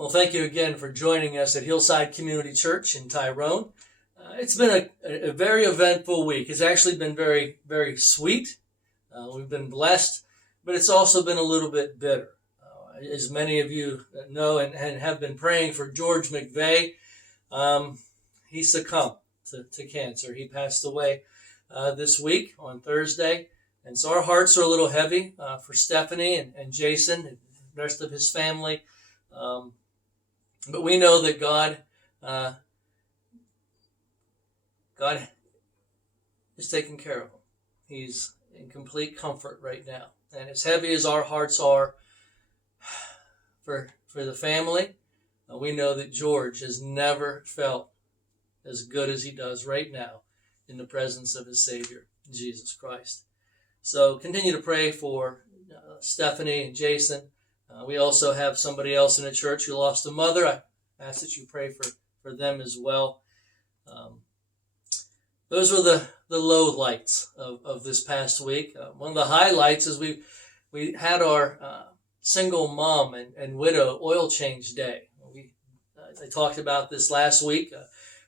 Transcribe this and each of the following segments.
Well, thank you again for joining us at Hillside Community Church in Tyrone. It's been a very eventful week. It's actually been very, very sweet. We've been blessed, but it's also been a little bit bitter. As many of you know and have been praying for George McVeigh, he succumbed to cancer. He passed away this week on Thursday. And so our hearts are a little heavy for Stephanie and Jason and the rest of his family. But we know that God is taking care of him. He's in complete comfort right now. And as heavy as our hearts are for the family, we know that George has never felt as good as he does right now in the presence of his Savior, Jesus Christ. So continue to pray for Stephanie and Jason. We also have somebody else in the church who lost a mother. I ask that you pray for them as well. Those were the low lights of this past week. One of the highlights is we had our single mom and widow oil change day. I talked about this last week.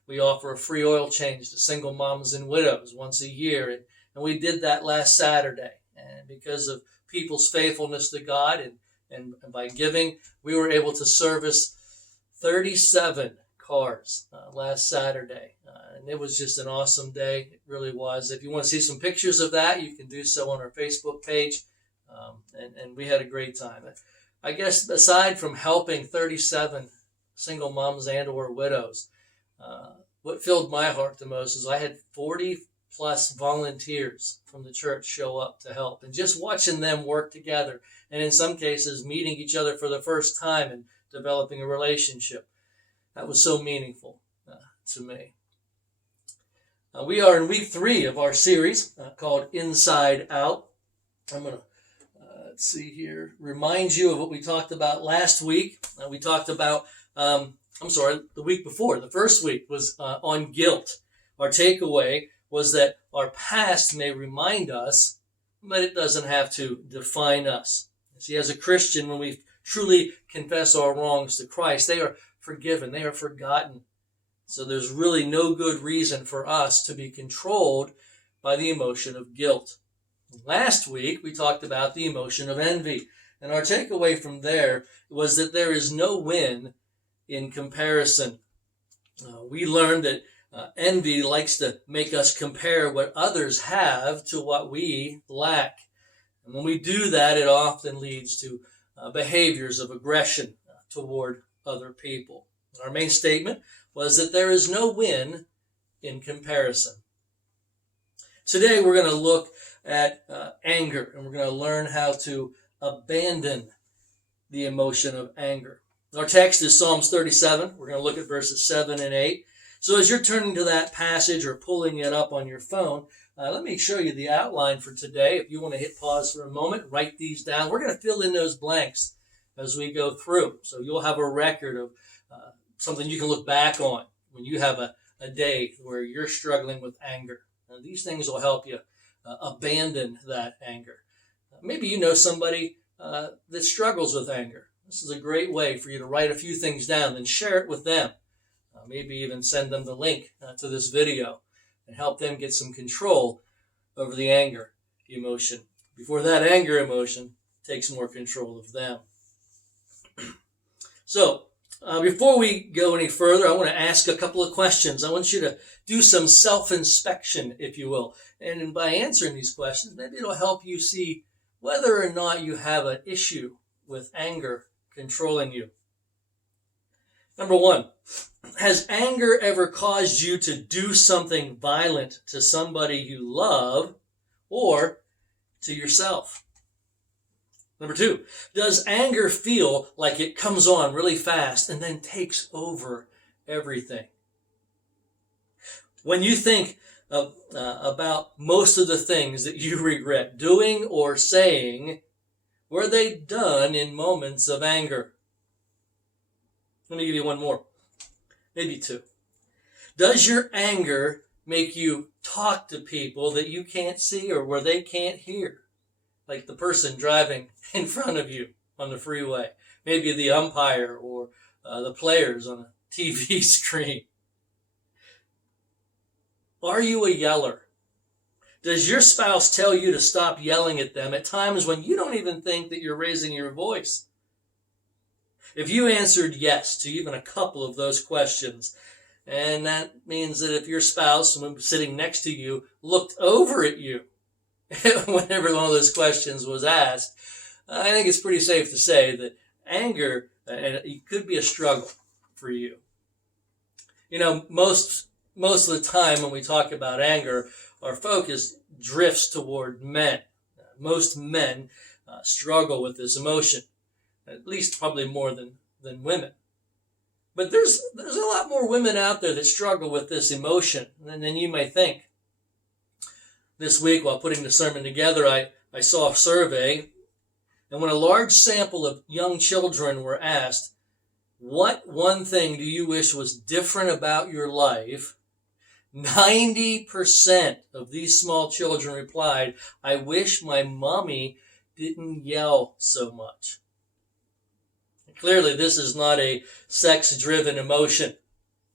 We offer a free oil change to single moms and widows once a year. And we did that last Saturday. And because of people's faithfulness to God and by giving, we were able to service 37 cars last Saturday. And it was just an awesome day. It really was. If you want to see some pictures of that, you can do so on our Facebook page. And we had a great time. I guess aside from helping 37 single moms and or widows, what filled my heart the most is I had 40 plus volunteers from the church show up to help. And just watching them work together, and in some cases meeting each other for the first time and developing a relationship, that was so meaningful to me. We are in week 3 of our series called Inside Out. I'm going to, let's see here, remind you of what we talked about last week. We talked about, the week before. The first week was on guilt. Our takeaway was that our past may remind us, but it doesn't have to define us. See, as a Christian, when we truly confess our wrongs to Christ, they are forgiven, they are forgotten. So there's really no good reason for us to be controlled by the emotion of guilt. Last week, we talked about the emotion of envy. And our takeaway from there was that there is no win in comparison. We learned that envy likes to make us compare what others have to what we lack. And when we do that, it often leads to behaviors of aggression toward other people. Our main statement was that there is no win in comparison. Today, we're going to look at anger, and we're going to learn how to abandon the emotion of anger. Our text is Psalms 37. We're going to look at verses 7 and 8. So as you're turning to that passage or pulling it up on your phone, let me show you the outline for today. If you want to hit pause for a moment, write these down. We're going to fill in those blanks as we go through. So you'll have a record of something you can look back on when you have a day where you're struggling with anger. Now, these things will help you abandon that anger. Maybe you know somebody that struggles with anger. This is a great way for you to write a few things down and share it with them. Maybe even send them the link to this video and help them get some control over the anger emotion before that anger emotion takes more control of them. So, before we go any further, I want to ask a couple of questions. I want you to do some self-inspection, if you will. And by answering these questions, maybe it'll help you see whether or not you have an issue with anger controlling you. Number 1, has anger ever caused you to do something violent to somebody you love or to yourself? Number 2, does anger feel like it comes on really fast and then takes over everything? When you think about most of the things that you regret doing or saying, were they done in moments of anger? Let me give you one more, maybe 2. Does your anger make you talk to people that you can't see or where they can't hear? Like the person driving in front of you on the freeway, maybe the umpire or the players on a TV screen. Are you a yeller? Does your spouse tell you to stop yelling at them at times when you don't even think that you're raising your voice? If you answered yes to even a couple of those questions, and that means that if your spouse, when sitting next to you, looked over at you whenever one of those questions was asked, I think it's pretty safe to say that anger it could be a struggle for you. You know, most of the time when we talk about anger, our focus drifts toward men. Most men struggle with this emotion, at least probably more than women. But there's a lot more women out there that struggle with this emotion than you may think. This week, while putting the sermon together, I saw a survey, and when a large sample of young children were asked, what one thing do you wish was different about your life? 90% of these small children replied, I wish my mommy didn't yell so much. Clearly, this is not a sex-driven emotion.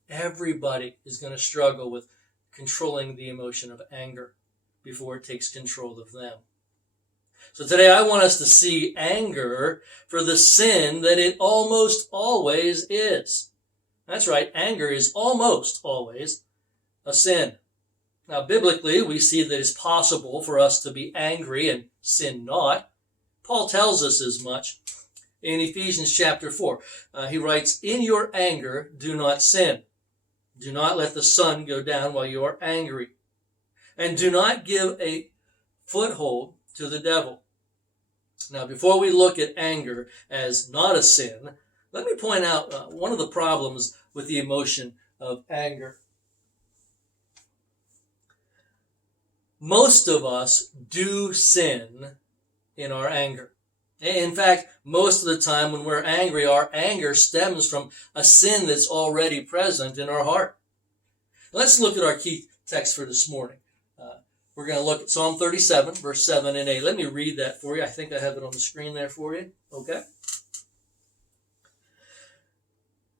Everybody is going to struggle with controlling the emotion of anger before it takes control of them. So today I want us to see anger for the sin that it almost always is. That's right, anger is almost always a sin. Now, biblically, we see that it's possible for us to be angry and sin not. Paul tells us as much in Ephesians chapter 4. He writes, in your anger, do not sin. Do not let the sun go down while you are angry. And do not give a foothold to the devil. Now, before we look at anger as not a sin, let me point out one of the problems with the emotion of anger. Most of us do sin in our anger. In fact, most of the time when we're angry, our anger stems from a sin that's already present in our heart. Let's look at our key text for this morning. We're going to look at Psalm 37, verse 7 and 8. Let me read that for you. I think I have it on the screen there for you. Okay.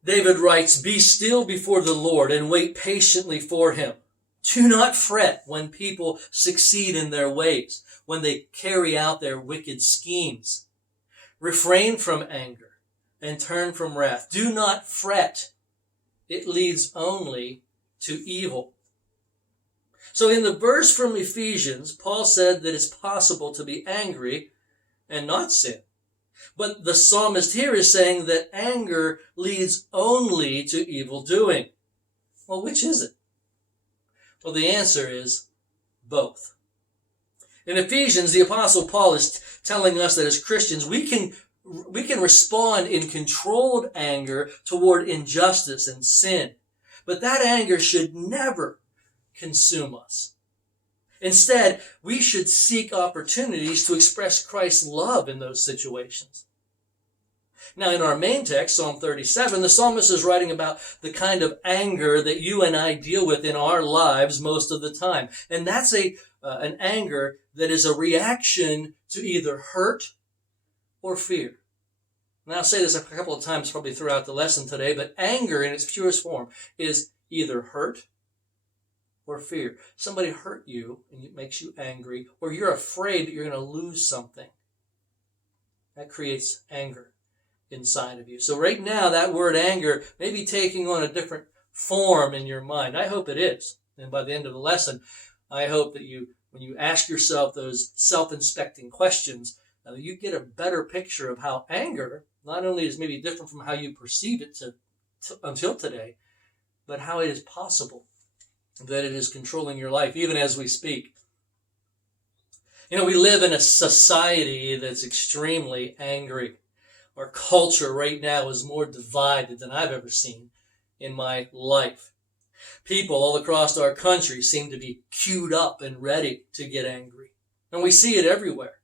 David writes, be still before the Lord and wait patiently for him. Do not fret when people succeed in their ways, when they carry out their wicked schemes. Refrain from anger and turn from wrath. Do not fret. It leads only to evil. So in the verse from Ephesians, Paul said that it's possible to be angry and not sin. But the psalmist here is saying that anger leads only to evil doing. Well, which is it? Well, the answer is both. In Ephesians, the Apostle Paul is telling us that as Christians, we can respond in controlled anger toward injustice and sin. But that anger should never consume us. Instead, we should seek opportunities to express Christ's love in those situations. Now, in our main text, Psalm 37, the psalmist is writing about the kind of anger that you and I deal with in our lives most of the time. And that's an anger that is a reaction to either hurt or fear. And I'll say this a couple of times probably throughout the lesson today, but anger in its purest form is either hurt or fear. Somebody hurt you and it makes you angry, or you're afraid that you're going to lose something. That creates anger inside of you. So right now, that word anger may be taking on a different form in your mind. I hope it is. And by the end of the lesson, I hope that when you ask yourself those self-inspecting questions, you get a better picture of how anger not only is maybe different from how you perceive it until today, but how it is possible that it is controlling your life, even as we speak. You know, we live in a society that's extremely angry. Our culture right now is more divided than I've ever seen in my life. People all across our country seem to be queued up and ready to get angry. And we see it everywhere.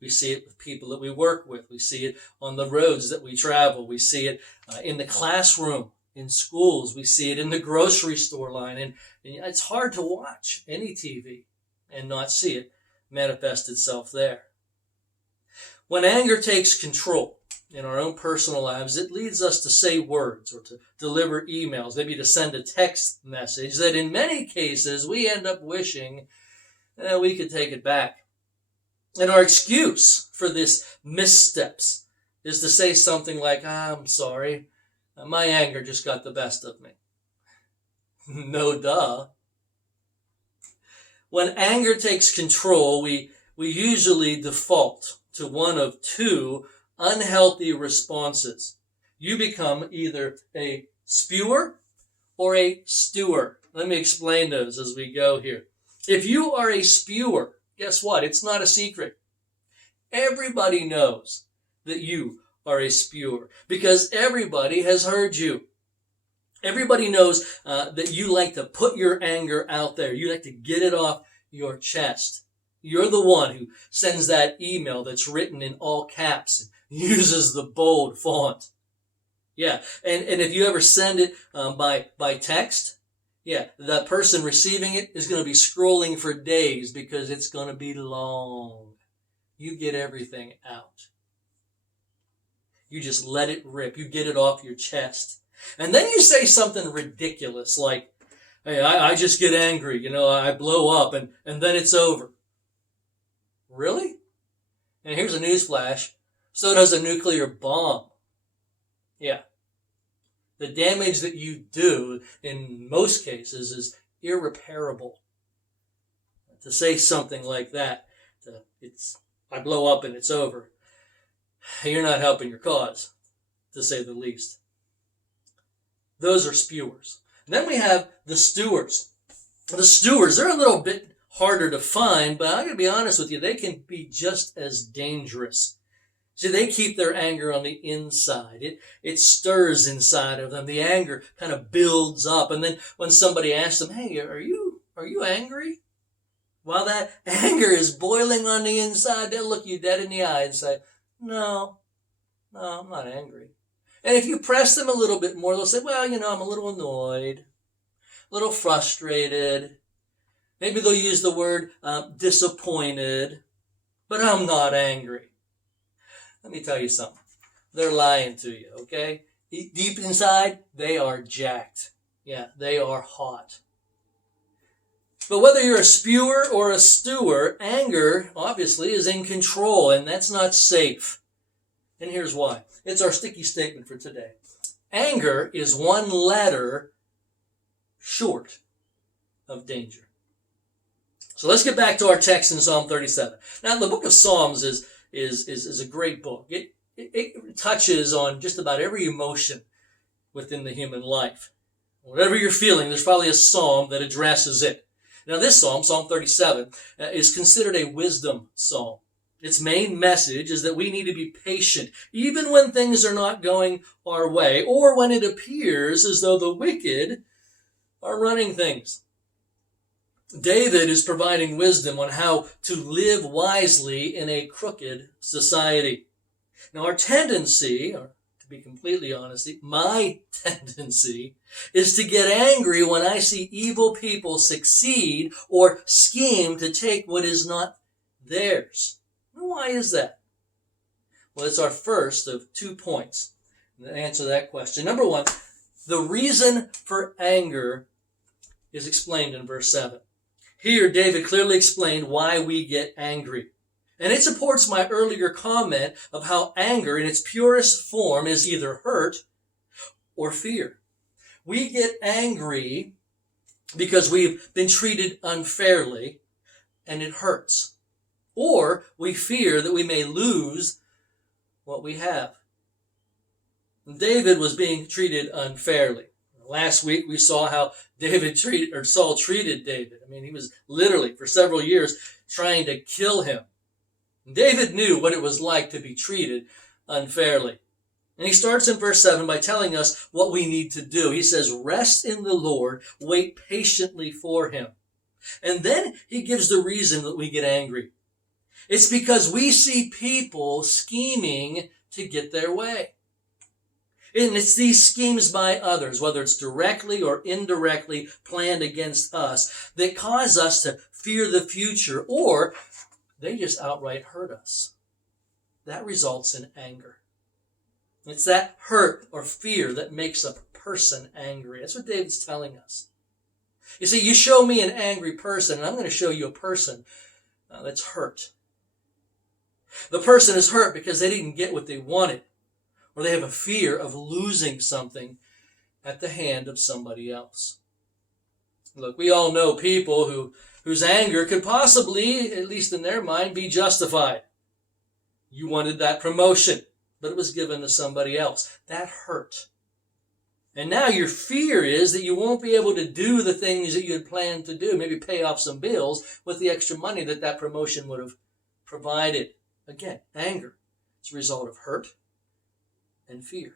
We see it with people that we work with. We see it on the roads that we travel. We see it in the classroom, in schools. We see it in the grocery store line. And it's hard to watch any TV and not see it manifest itself there. When anger takes control, in our own personal lives, it leads us to say words or to deliver emails, maybe to send a text message that in many cases we end up wishing we could take it back. And our excuse for this missteps is to say something like, I'm sorry, my anger just got the best of me. No duh. When anger takes control, we usually default to one of two unhealthy responses. You become either a spewer or a stewer. Let me explain those as we go here. If you are a spewer, guess what? It's not a secret. Everybody knows that you are a spewer because everybody has heard you. Everybody knows that you like to put your anger out there. You like to get it off your chest. You're the one who sends that email that's written in all caps and uses the bold font. Yeah, and if you ever send it by text, yeah, the person receiving it is going to be scrolling for days because it's going to be long. You get everything out. You just let it rip. You get it off your chest. And then you say something ridiculous like, hey, I just get angry, I blow up and then it's over. Really? And here's a newsflash. So does a nuclear bomb. Yeah. The damage that you do in most cases is irreparable. To say something like that, I blow up and it's over. You're not helping your cause, to say the least. Those are spewers. And then we have the stewers. The stewers, they're a little bit harder to find, but I'm going to be honest with you, they can be just as dangerous. See, they keep their anger on the inside. It stirs inside of them. The anger kind of builds up. And then when somebody asks them, hey, are you angry? While that anger is boiling on the inside, they'll look you dead in the eye and say, no, I'm not angry. And if you press them a little bit more, they'll say, well, I'm a little annoyed, a little frustrated. Maybe they'll use the word disappointed, but I'm not angry. Let me tell you something. They're lying to you, okay? Deep inside, they are jacked. Yeah, they are hot. But whether you're a spewer or a stewer, anger, obviously, is in control, and that's not safe. And here's why. It's our sticky statement for today. Anger is one letter short of danger. So let's get back to our text in Psalm 37. Now, the book of Psalms is a great book. It touches on just about every emotion within the human life. Whatever you're feeling, there's probably a psalm that addresses it. Now, this psalm, Psalm 37, is considered a wisdom psalm. Its main message is that we need to be patient, even when things are not going our way, or when it appears as though the wicked are running things. David is providing wisdom on how to live wisely in a crooked society. Now, our tendency, or to be completely honest, my tendency is to get angry when I see evil people succeed or scheme to take what is not theirs. Why is that? Well, it's our first of 2 points to answer that question. Number one, the reason for anger is explained in verse 7. Here, David clearly explained why we get angry. And it supports my earlier comment of how anger in its purest form is either hurt or fear. We get angry because we've been treated unfairly and it hurts. Or we fear that we may lose what we have. David was being treated unfairly. Last week we saw how Saul treated David. I mean, he was literally for several years trying to kill him. David knew what it was like to be treated unfairly. And he starts in verse 7 by telling us what we need to do. He says, rest in the Lord, wait patiently for him. And then he gives the reason that we get angry. It's because we see people scheming to get their way. And it's these schemes by others, whether it's directly or indirectly planned against us, that cause us to fear the future, or they just outright hurt us. That results in anger. It's that hurt or fear that makes a person angry. That's what David's telling us. You see, you show me an angry person, and I'm going to show you a person that's hurt. The person is hurt because they didn't get what they wanted, or they have a fear of losing something at the hand of somebody else. Look, we all know people whose anger could possibly, at least in their mind, be justified. You wanted that promotion, but it was given to somebody else. That hurt. And now your fear is that you won't be able to do the things that you had planned to do, maybe pay off some bills with the extra money that promotion would have provided. Again, anger. It's a result of hurt and fear.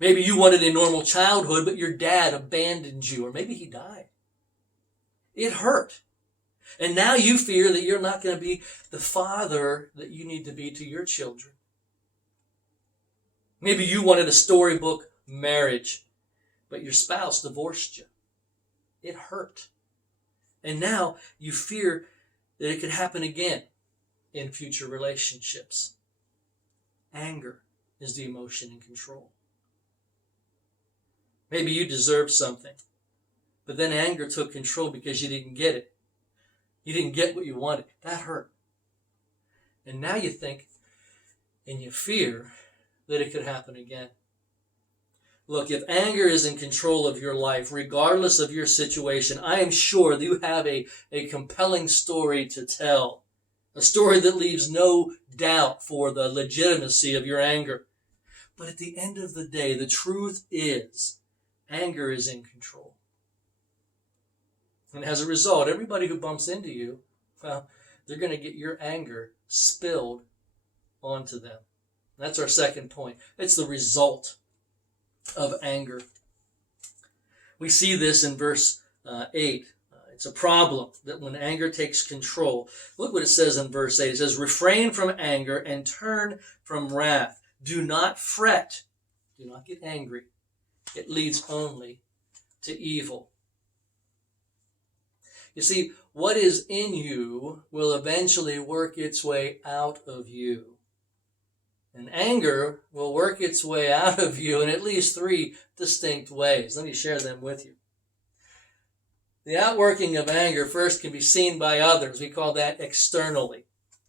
Maybe you wanted a normal childhood, but your dad abandoned you, or maybe he died. It hurt. And now you fear that you're not going to be the father that you need to be to your children. Maybe you wanted a storybook marriage, but your spouse divorced you. It hurt. And now you fear that it could happen again in future relationships. Anger is the emotion in control. Maybe you deserved something, but then anger took control because you didn't get it. You didn't get what you wanted. That hurt. And now you think and you fear that it could happen again. Look, if anger is in control of your life, regardless of your situation, I am sure that you have a compelling story to tell. A story that leaves no doubt for the legitimacy of your anger. But at the end of the day, the truth is, anger is in control. And as a result, everybody who bumps into you, well, they're going to get your anger spilled onto them. That's our second point. It's the result of anger. We see this in verse 8. It's a problem that when anger takes control. Look what it says in verse 8. It says, refrain from anger and turn from wrath. Do not fret. Do not get angry. It leads only to evil. You see, what is in you will eventually work its way out of you. And anger will work its way out of you in at least 3 distinct ways. Let me share them with you. The outworking of anger first can be seen by others. We call that externally.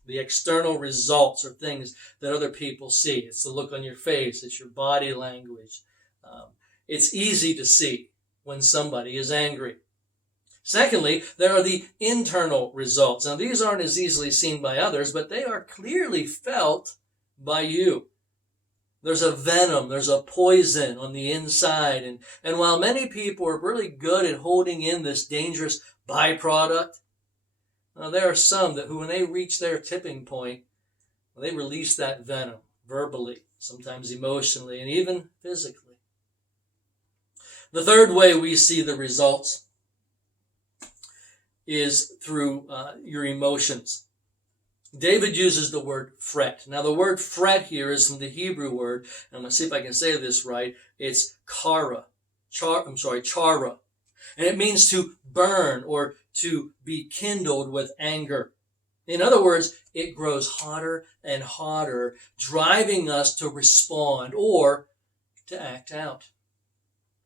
The external results are things that other people see. It's the look on your face. It's your body language. It's easy to see when somebody is angry. Secondly, there are the internal results. Now, these aren't as easily seen by others, but they are clearly felt by you. There's a venom, there's a poison on the inside. And while many people are really good at holding in this dangerous byproduct, there are some that who, when they reach their tipping point, they release that venom verbally, sometimes emotionally, and even physically. The third way we see the results is through your emotions. David uses the word fret. Now, the word fret here is from the Hebrew word, and I'm going to see if I can say this right. It's chara. Chara. And it means to burn or to be kindled with anger. In other words, it grows hotter and hotter, driving us to respond or to act out.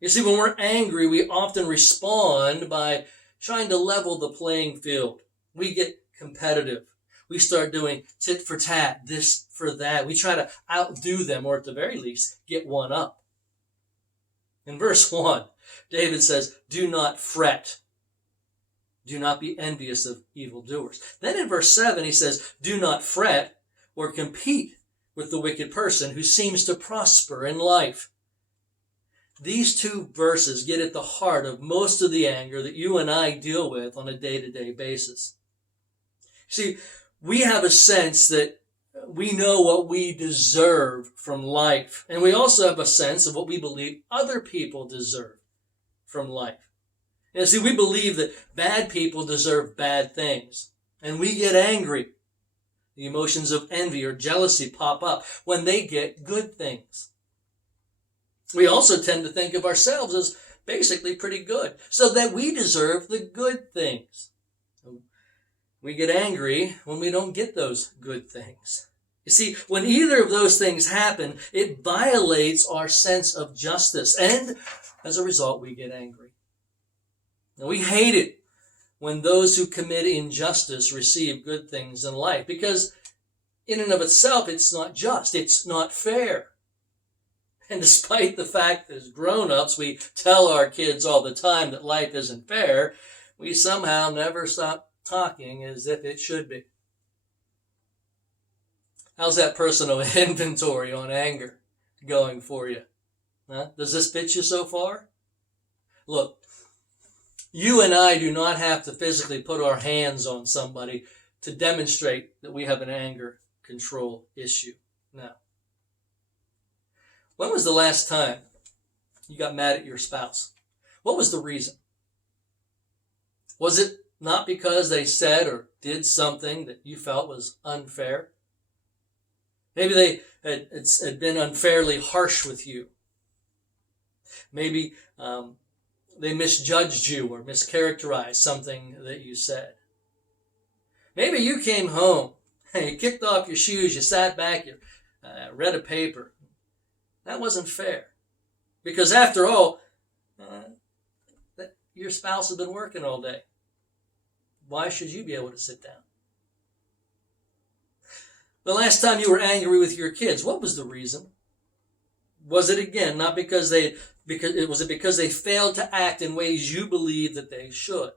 You see, when we're angry, we often respond by trying to level the playing field. We get competitive. We start doing tit for tat, this for that. We try to outdo them, or at the very least, get one up. In verse 1, David says, do not fret. Do not be envious of evildoers. Then in verse 7, he says, do not fret or compete with the wicked person who seems to prosper in life. These 2 verses get at the heart of most of the anger that you and I deal with on a day-to-day basis. See, we have a sense that we know what we deserve from life. And we also have a sense of what we believe other people deserve from life. And see, we believe that bad people deserve bad things. And we get angry. The emotions of envy or jealousy pop up when they get good things. We also tend to think of ourselves as basically pretty good, so that we deserve the good things. We get angry when we don't get those good things. You see, when either of those things happen, it violates our sense of justice. And as a result, we get angry. And we hate it when those who commit injustice receive good things in life, because in and of itself, it's not just, it's not fair. And despite the fact that as grown-ups, we tell our kids all the time that life isn't fair, we somehow never stop talking as if it should be. How's that personal inventory on anger going for you? Huh? Does this fit you so far? Look, you and I do not have to physically put our hands on somebody to demonstrate that we have an anger control issue. No. When was the last time you got mad at your spouse? What was the reason? Was it not because they said or did something that you felt was unfair? Maybe they had been unfairly harsh with you. Maybe they misjudged you or mischaracterized something that you said. Maybe you came home, you kicked off your shoes, you sat back, you read a paper. That wasn't fair. Because after all, your spouse has been working all day. Why should you be able to sit down? The last time you were angry with your kids, what was the reason? Was it again not because they failed to act in ways you believe that they should?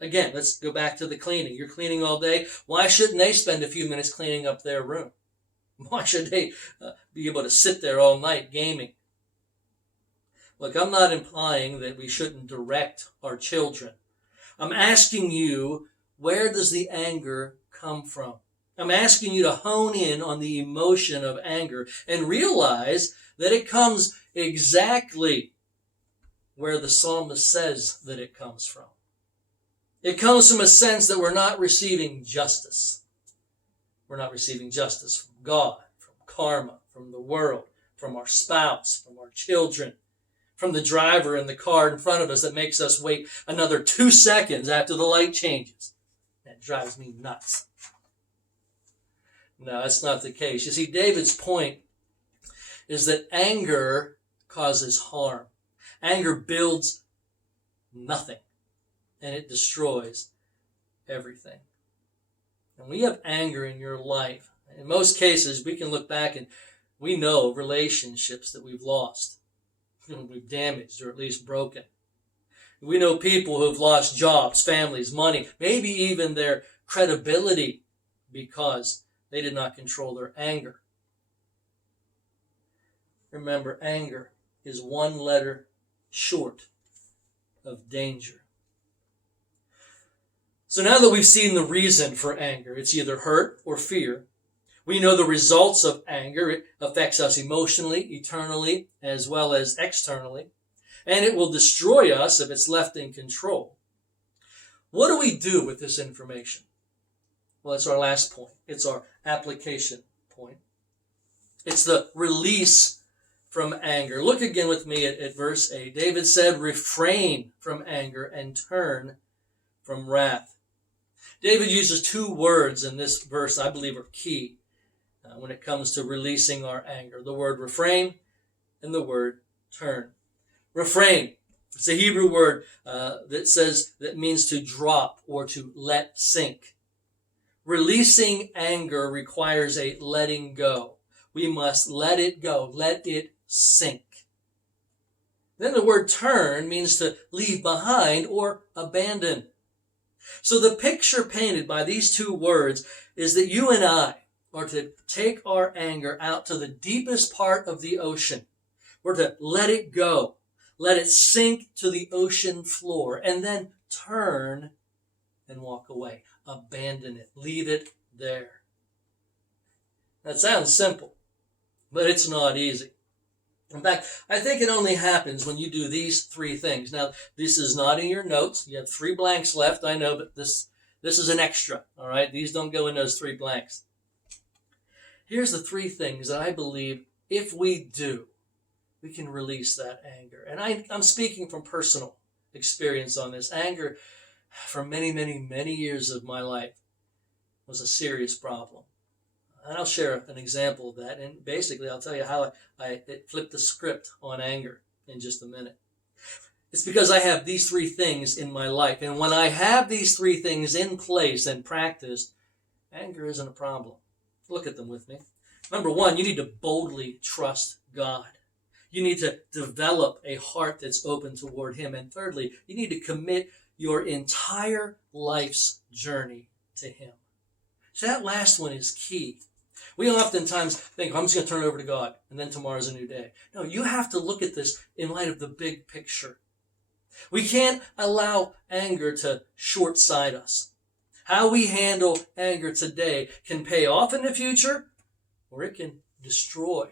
Again, let's go back to the cleaning. You're cleaning all day. Why shouldn't they spend a few minutes cleaning up their room? Why should they be able to sit there all night gaming? Look, I'm not implying that we shouldn't direct our children. I'm asking you, where does the anger come from? I'm asking you to hone in on the emotion of anger and realize that it comes exactly where the psalmist says that it comes from. It comes from a sense that we're not receiving justice. We're not receiving justice from God, from karma, from the world, from our spouse, from our children, from the driver in the car in front of us that makes us wait another 2 seconds after the light changes. That drives me nuts. No, that's not the case. You see, David's point is that anger causes harm. Anger builds nothing, and it destroys everything. And we have anger in your life. In most cases, we can look back and we know relationships that we've lost, we've damaged, or at least broken. We know people who have lost jobs, families, money, maybe even their credibility because they did not control their anger. Remember, anger is one letter short of danger. So now that we've seen the reason for anger, it's either hurt or fear. We know the results of anger. It affects us emotionally, eternally, as well as externally. And it will destroy us if it's left in control. What do we do with this information? Well, it's our last point. It's our application point. It's the release from anger. Look again with me at verse 8. David said, refrain from anger and turn from wrath. David uses 2 words in this verse I believe are key when it comes to releasing our anger. The word refrain and the word turn. Refrain. It's a Hebrew word that means to drop or to let sink. Releasing anger requires a letting go. We must let it go, let it sink. Then the word turn means to leave behind or abandon. So the picture painted by these 2 words is that you and I are to take our anger out to the deepest part of the ocean. We're to let it go, let it sink to the ocean floor, and then turn and walk away. Abandon it. Leave it there. That sounds simple, but it's not easy. In fact, I think it only happens when you do these 3 things. Now, this is not in your notes. You have 3 blanks left, I know, but this is an extra, all right? These don't go in those 3 blanks. Here's the 3 things that I believe if we do, we can release that anger. And I'm speaking from personal experience on this. Anger, for many, many, many years of my life, was a serious problem. And I'll share an example of that. And basically, I'll tell you how I flipped the script on anger in just a minute. It's because I have these three things in my life. And when I have these three things in place and practiced, anger isn't a problem. Look at them with me. Number one, you need to boldly trust God. You need to develop a heart that's open toward Him. And thirdly, you need to commit your entire life's journey to Him. So that last one is key. We oftentimes think, I'm just going to turn it over to God, and then tomorrow's a new day. No, you have to look at this in light of the big picture. We can't allow anger to short-sight us. How we handle anger today can pay off in the future, or it can destroy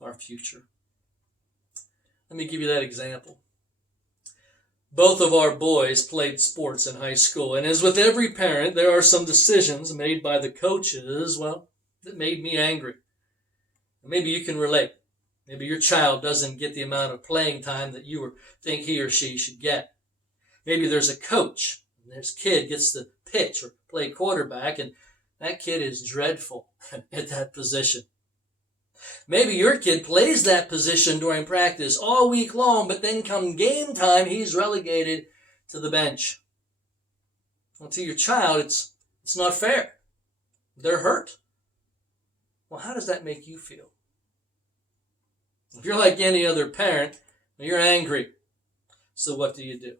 our future. Let me give you that example. Both of our boys played sports in high school, and as with every parent, there are some decisions made by the coaches, that made me angry. Maybe you can relate. Maybe your child doesn't get the amount of playing time that you think he or she should get. Maybe there's a coach, and this kid gets to pitch or play quarterback, and that kid is dreadful at that position. Maybe your kid plays that position during practice all week long, but then come game time, he's relegated to the bench. Well, to your child, it's not fair. They're hurt. Well, how does that make you feel? If you're like any other parent, you're angry. So what do you do?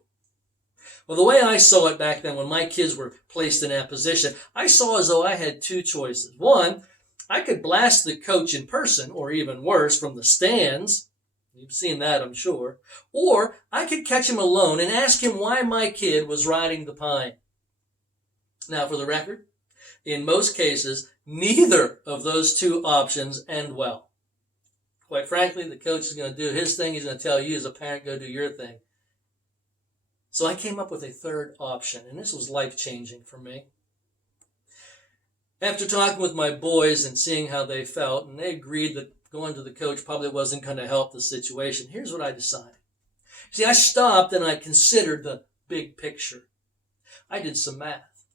Well, the way I saw it back then when my kids were placed in that position, I saw as though I had two choices. One, I could blast the coach in person, or even worse, from the stands. You've seen that, I'm sure. Or I could catch him alone and ask him why my kid was riding the pine. Now, for the record, in most cases, neither of those two options end well. Quite frankly, the coach is going to do his thing. He's going to tell you as a parent, go do your thing. So I came up with a third option, and this was life-changing for me. After talking with my boys and seeing how they felt, and they agreed that going to the coach probably wasn't going to help the situation, here's what I decided. See, I stopped and I considered the big picture. I did some math.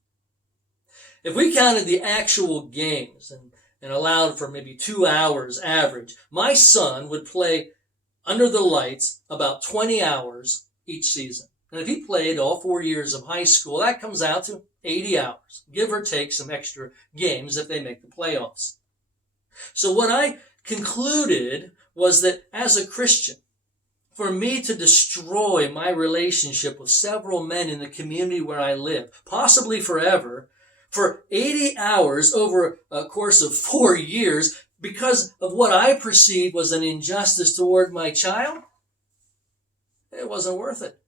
If we counted the actual games and allowed for maybe 2 hours average, my son would play under the lights about 20 hours each season. And if he played all 4 years of high school, that comes out to 80 hours, give or take some extra games if they make the playoffs. So what I concluded was that as a Christian, for me to destroy my relationship with several men in the community where I live, possibly forever, for 80 hours over a course of 4 years, because of what I perceived was an injustice toward my child, it wasn't worth it.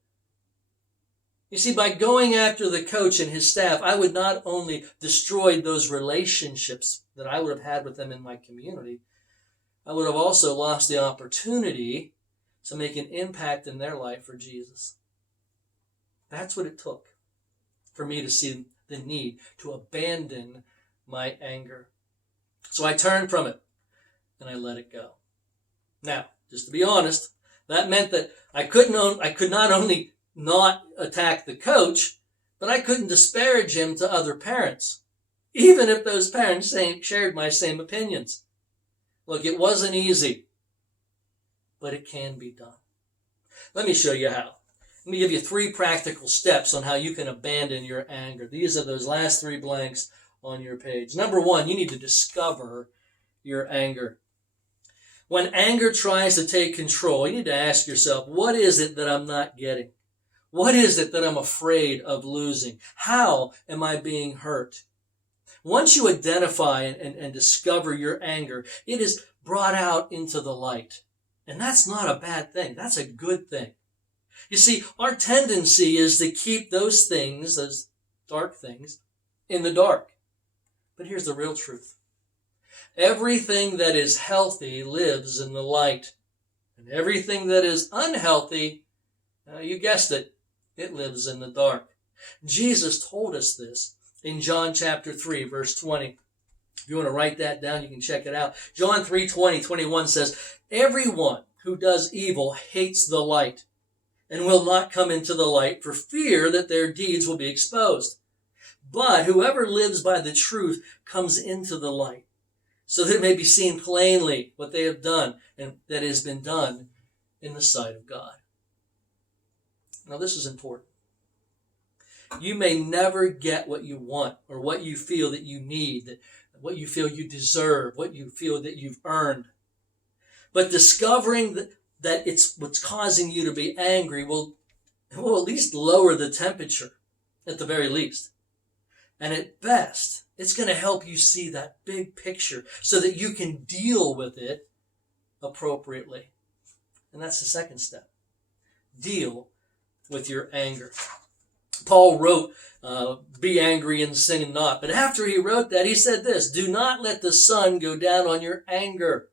You see, by going after the coach and his staff, I would not only destroy those relationships that I would have had with them in my community, I would have also lost the opportunity to make an impact in their life for Jesus. That's what it took for me to see the need to abandon my anger. So I turned from it and I let it go. Now, just to be honest, that meant that I could not only not attack the coach, but I couldn't disparage him to other parents, even if those parents shared my same opinions. Look, it wasn't easy, but it can be done. Let me show you how. Let me give you 3 practical steps on how you can abandon your anger. These are those last 3 blanks on your page. Number 1, you need to discover your anger. When anger tries to take control, you need to ask yourself, what is it that I'm not getting? What is it that I'm afraid of losing? How am I being hurt? Once you identify and discover your anger, it is brought out into the light. And that's not a bad thing. That's a good thing. You see, our tendency is to keep those things, those dark things, in the dark. But here's the real truth. Everything that is healthy lives in the light. And everything that is unhealthy, you guessed it, it lives in the dark. Jesus told us this in John chapter 3, verse 20. If you want to write that down, you can check it out. John 3:20, 21 says, everyone who does evil hates the light and will not come into the light for fear that their deeds will be exposed. But whoever lives by the truth comes into the light so that it may be seen plainly what they have done and that has been done in the sight of God. Now this is important. You may never get what you want or what you feel that you need, what you feel you deserve, what you feel that you've earned. But discovering that it's what's causing you to be angry will at least lower the temperature, at the very least. And at best, it's going to help you see that big picture so that you can deal with it appropriately. And that's the second step. Deal with your anger. Paul wrote, be angry and sin not. But after he wrote that, he said this, do not let the sun go down on your anger.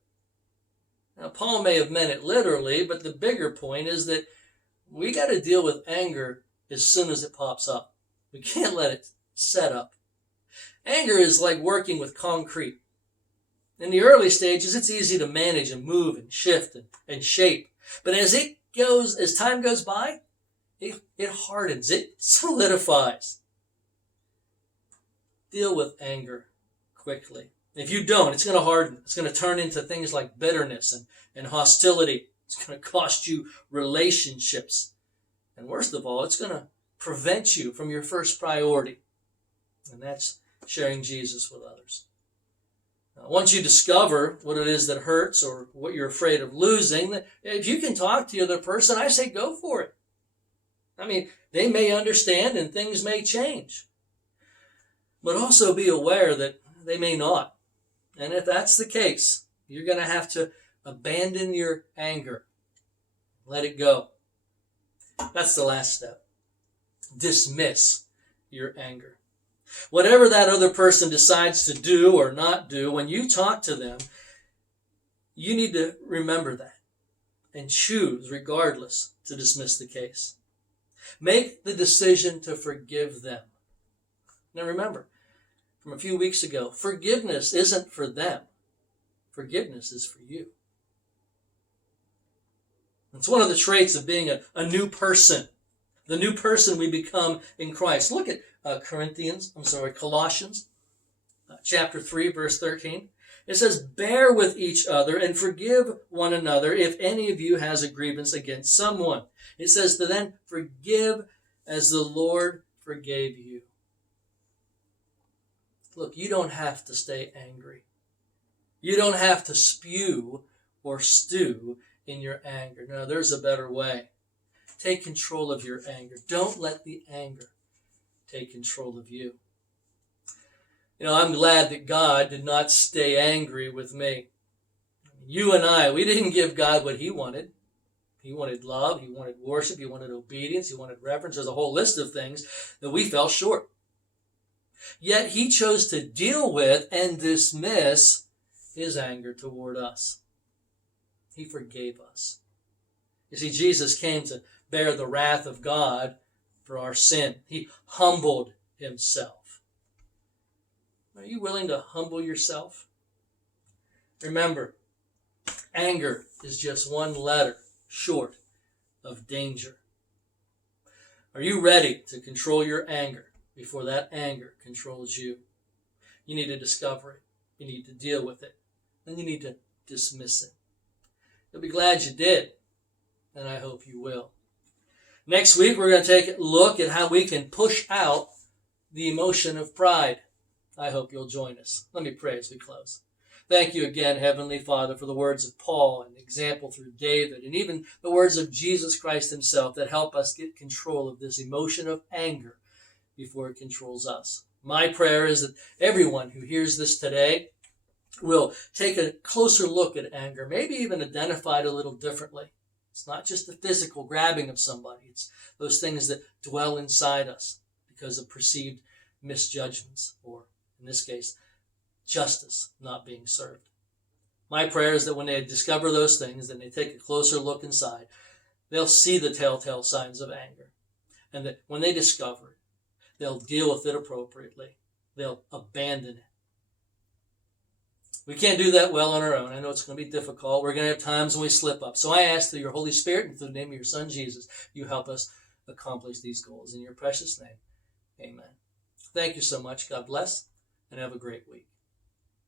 Now, Paul may have meant it literally, but the bigger point is that we got to deal with anger as soon as it pops up. We can't let it set up. Anger is like working with concrete. In the early stages, it's easy to manage and move and shift and shape. But as time goes by, it hardens, it solidifies. Deal with anger quickly. If you don't, it's going to harden. It's going to turn into things like bitterness and hostility. It's going to cost you relationships. And worst of all, it's going to prevent you from your first priority. And that's sharing Jesus with others. Now, once you discover what it is that hurts or what you're afraid of losing, if you can talk to the other person, I say go for it. I mean, they may understand and things may change. But also be aware that they may not. And if that's the case, you're going to have to abandon your anger. Let it go. That's the last step. Dismiss your anger. Whatever that other person decides to do or not do, when you talk to them, you need to remember that and choose, regardless, to dismiss the case. Make the decision to forgive them. Now remember, from a few weeks ago, forgiveness isn't for them. Forgiveness is for you. It's one of the traits of being a new person. The new person we become in Christ. Look at Colossians chapter 3, verse 13. It says, bear with each other and forgive one another if any of you has a grievance against someone. It says to then forgive as the Lord forgave you. Look, you don't have to stay angry. You don't have to spew or stew in your anger. No, there's a better way. Take control of your anger. Don't let the anger take control of you. You know, I'm glad that God did not stay angry with me. You and I, we didn't give God what he wanted. He wanted love, he wanted worship, he wanted obedience, he wanted reverence. There's a whole list of things that we fell short. Yet he chose to deal with and dismiss his anger toward us. He forgave us. You see, Jesus came to bear the wrath of God for our sin. He humbled himself. Are you willing to humble yourself? Remember, anger is just one letter short of danger. Are you ready to control your anger before that anger controls you? You need to discover it. You need to deal with it. Then you need to dismiss it. You'll be glad you did, and I hope you will. Next week, we're going to take a look at how we can push out the emotion of pride. I hope you'll join us. Let me pray as we close. Thank you again, Heavenly Father, for the words of Paul and the example through David and even the words of Jesus Christ himself that help us get control of this emotion of anger before it controls us. My prayer is that everyone who hears this today will take a closer look at anger, maybe even identify it a little differently. It's not just the physical grabbing of somebody. It's those things that dwell inside us because of perceived misjudgments, or in this case, justice not being served. My prayer is that when they discover those things and they take a closer look inside, they'll see the telltale signs of anger. And that when they discover it, they'll deal with it appropriately. They'll abandon it. We can't do that well on our own. I know it's going to be difficult. We're going to have times when we slip up. So I ask through your Holy Spirit and through the name of your Son, Jesus, you help us accomplish these goals. In your precious name, amen. Thank you so much. God bless, and have a great week.